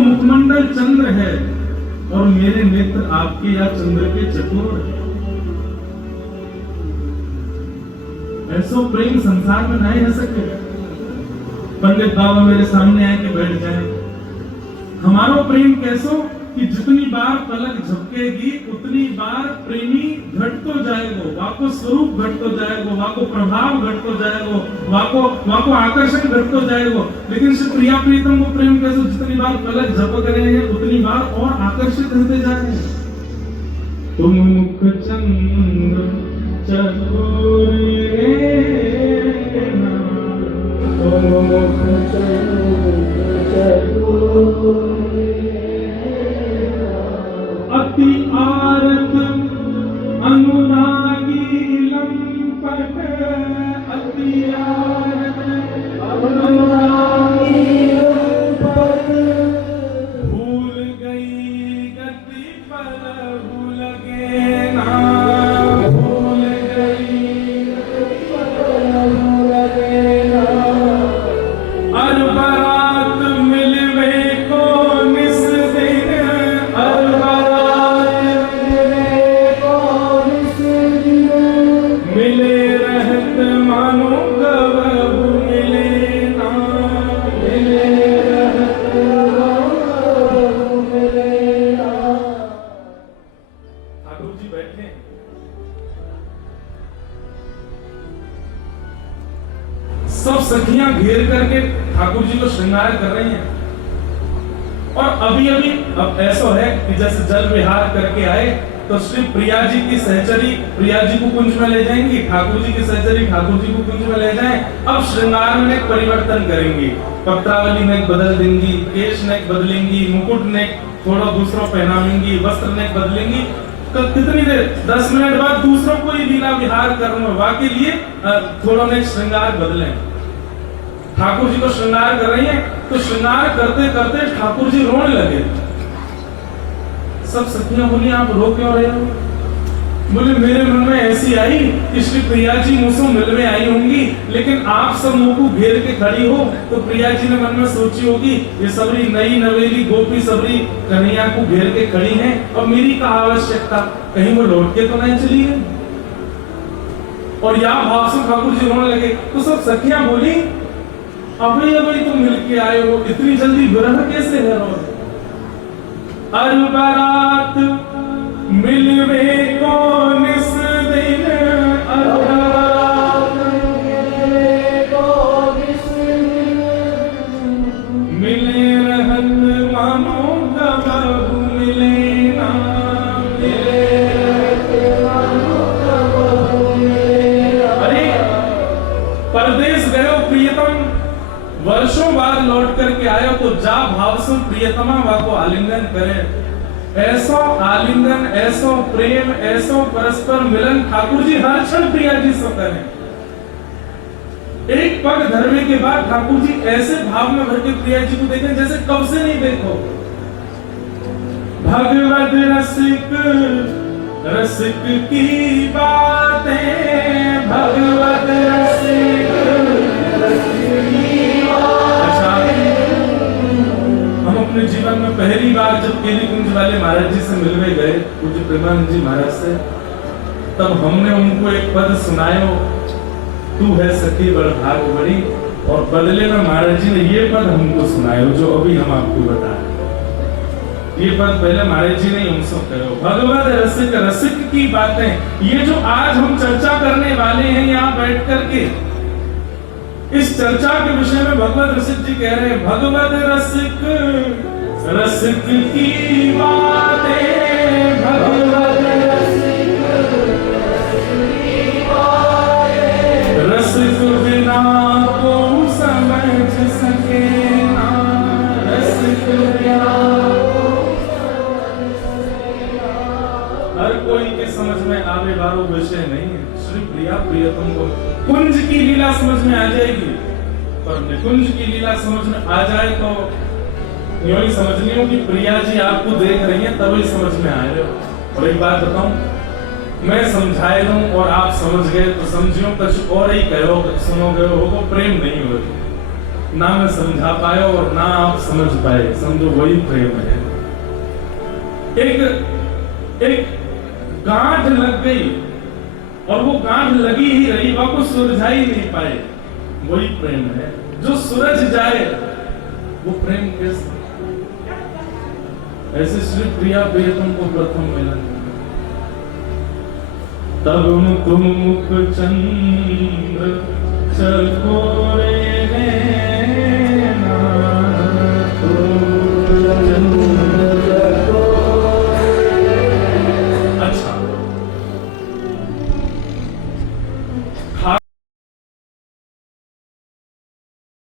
मुखमंडल चंद्र है और मेरे नेत्र आपके या चंद्र के चकोर है। ऐसा प्रेम संसार में नहीं रह सके। पंडित बाबा मेरे सामने आए के बैठ जाए। हमारो प्रेम कैसो कि जितनी बार पलक झपकेगी उतनी बार प्रेमी घटतो जाएगो, वाको स्वरूप घटतो जाएगो, वाको प्रभाव घटतो जाएगो, वाको आकर्षण घटतो जाएगो। लेकिन श्री प्रिया प्रीतम को प्रेम कैसे, जितनी बार पलक झपक रहे हैं उतनी बार और आकर्षित होते जा रहे हैं। तुम मुख चंद्र चकोर तुम मुख चंद्र चकोर अति आरत अनुरागी लंपट अति आरत अनुरागी लंपट भूल गई गति पर भूल लगे ना भूल गई गति पर भूल लगे ना अरबरात मिलवे को निस दिन मिले रहत मानो कबहू मिले ना मिले रहत कबहू मिले ना। ठाकुर जी बैठे सब सखियां घेर करके ठाकुर जी को श्रृंगार कर रही हैं। और अभी अब ऐसा है कि जैसे जल विहार करके आए तो श्री प्रिया जी की सहचरी प्रिया जी को कुंज में ले जाएंगी, ठाकुर जी की सहचरी ठाकुर जी को कुंज में ले जाएं। अब श्रृंगार में एक परिवर्तन करेंगी, पत्रावली में बदल देंगी, केश ने बदलेंगी, मुकुट ने थोड़ा दूसरा पहनावेंगी, वस्त्र ने बदलेंगी। कितनी देर 10 मिनट बाद दूसरों को ही लीला विहार करने के लिए थोड़ा ने श्रृंगार बदले। ठाकुर जी को श्रृंगार कर रही है तो श्रृंगार करते करते ठाकुर जी रोने लगे। सब सखियां बोली आप रो क्यों रहे हो? बोले मेरे मन में ऐसी आई कि श्री प्रिया जी मुझसे मिलने आई होंगी, लेकिन आप सब मुंह को घेर के खड़ी हो तो प्रिया जी ने मन में सोची होगी ये सबरी नई नवेली गोपी सबरी कन्हैया को घेर के खड़ी हैं, अब मेरी क्या आवश्यकता, कहीं वो लौट के तो नहीं चली है। और या भाव से ठाकुर जी रोने लगे तो सब सखियां बोली अभी तुम मिल के आए हो, इतनी जल्दी विरह कैसे है? अरबरात मिलवे को निस दिन अरबरात मिलवे को निस दिन मिले रहत मानो कबहू मिले ना मिले रहत मानो कबहू मिले ना। अरे परदेश गए प्रियतम, वर्षों बाद लौट करके आयो तो जा भाव से प्रियतमा वाको आलिंगन करे। ऐसा आलिंगन, ऐसा प्रेम, ऐसा परस्पर मिलन ठाकुर जी हर क्षण प्रिया जी से करें। एक पग धरने के बाद ठाकुर जी ऐसे भाव में भर के प्रिया जी को देखें जैसे कब से नहीं देखो। भगवत रसिक रसिक की बातें भगवत रसिक अपने जीवन में पहली बार जब केली कुंज वाले महाराज जी से मिलने गए, पूज्य प्रेमानंद जी महाराज से, तब हमने उनको एक पद सुनायो, तू है सखी बड़ भाग बड़ी, और बदले में महाराज जी ने ये पद हमको सुनायो जो अभी हम आपको बताए। ये पद पहले महाराज जी ने हमसे कहो, भगवत रसिक रसिक की बातें। ये जो आज हम चर्चा करने वाले हैं यहाँ बैठ करके, इस चर्चा के विषय में भगवत रसिक जी कह रहे हैं, भगवत रसिक रसिक की बातें भगवत रसिक की बातें रसिक बिना को समझ सके ना रसिक बिना हर कोई के समझ में आवे वाला विषय नहीं है। श्री प्रिया प्रियतम को कुंज की लीला समझ में आ जाएगी, पर निकुंज की लीला समझ में आ जाए तो यूं ही समझनी हो कि प्रिया जी आपको देख रही हैं तभी समझ में आ रहे हो। और एक बात बताऊं, मैं समझाए दूं और आप समझ गए तो समझियो, कुछ और ही कहो सुनोगे हो प्रेम नहीं हो। ना मैं समझा पाया और ना आप समझ पाए, समझो वही प्रेम है। एक गांठ लग गई और वो गांठ लगी ही रही, वह कुछ सुलझा ही नहीं पाए, वही प्रेम है। जो सुलझ जाए वो प्रेम कैसे? ऐसे श्री प्रिया प्रियतम को प्रथम मिलन, तब तुम मुख चंद्र चकोरे